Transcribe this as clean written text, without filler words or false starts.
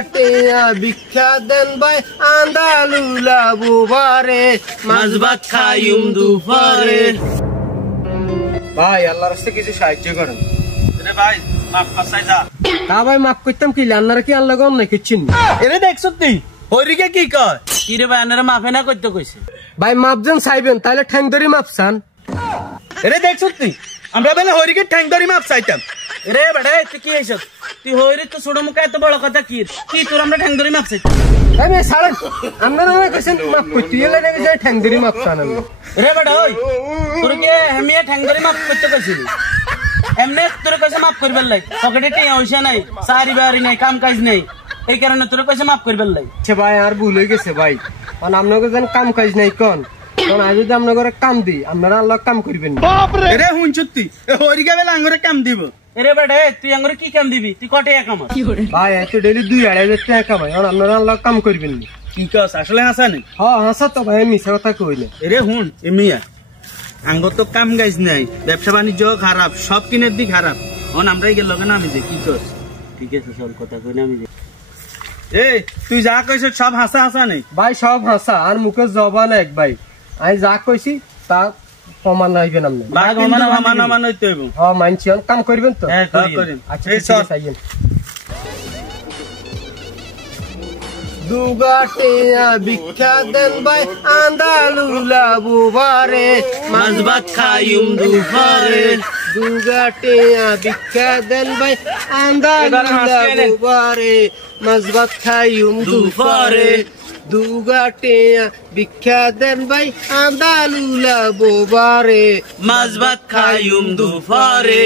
দুগাটিয়া ভিক্ষা দেন ভাই আন্দালুলা বুবারে মাছ ভাত খাইম দুপুরে। ভাই আল্লাহর রাস্তায় কিছু সাহায্য করেন ভাই, মাফ করছাই যা। তা ভাই মাফ করতাম কি আপনারা কি আল্লাহ গম নাই কিচ্ছিন এরে দেখছ তুই হরিকে কি কয় কি রে ভাই, আনারা মাফে না করতে কইছে ভাই মাপ যেন চাইবেন তাহলে ঠ্যাং ধরি মাপ চান। এরে দেখছ তুই আমরা বেলা হরিকে ঠ্যাং ধরি মাপ চাইতাম। এরে বেটা তুই কি হইছ, তুই হরি তো ছোট মুখে এত বড় কথা কি তোর আমরা ঠ্যাং ধরি মাপ চাইতাম। ভাই ছাড়েন আপনারা আমাকে কইছেন মাপ করতে এলে নাকি যে ঠ্যাং ধরি মাপ চান। রে বেটা ওই তোর কি হেমিয়া ঠ্যাং ধরি মাপ করতে কইছিলি? এমনি তোর কইছে মাফ করবার লাই, পকেটে টিয়া পয়সা নাই, সারি বাড়ি নাই, কাম কাজ নাই, এই কারণে তোর কইছে মাফ করবার লাই। আচ্ছা ভাই আর ভুল হয়ে গেছে ভাই, কারণ আপনাকে যেন কাম কাজ নাই কোন কারণ আজ যদি আপনাকে কাম দিই আপনারা আল্লাহ কাম করবেন। এরে হুন সত্যি হরিকা বেলা আঙ্গুরে কাম দিব। এরে বেটা তুই আঙ্গুরে কি কাম দিবি? তুই কটে কামাস? ভাই এত ডেলি 2-2.5 টাকা কামাই, কারণ আপনারা আল্লাহ কাম করবেন না। কি কস আসলে হাসা নেই? হ্যাঁ হাসা তো ভাই মিছা কথা কইলে। এরে হুন এমিয়া আঙ্গুর তো কাম কাজ নাই, ব্যবসা বাণিজ্য খারাপ, সব কিনের দিক খারাপ, এখন আমরাই গেল কেন আমি যে কি কস? ঠিক আছে চল কথা কই না আমি যে এই তুই যা কইছ সব হাসা হাসা নেই ভাই, সব হাসা আর মুখে জবান এক ভাই, আমি যা কইছি তা প্রমাণ হইবেন আপনি। মান হইতে হইব। হ্যাঁ মানছি কাম করবেন তো? আচ্ছা আচ্ছা দুগাটিয়া ভিক্ষা দেন ভাই আন্দালুলা বুবারে মাছ ভাত খাইম দুপুরে। দুগাটিয়া ভিক্ষা দেন ভাই আন্দালুলা বুবারে মাছ ভাত খাইম দুপুরে। দুগাটিয়া ভিক্ষা দেন ভাই আন্দালুলা বুবারে মাছ ভাত খাইম দুপুরে।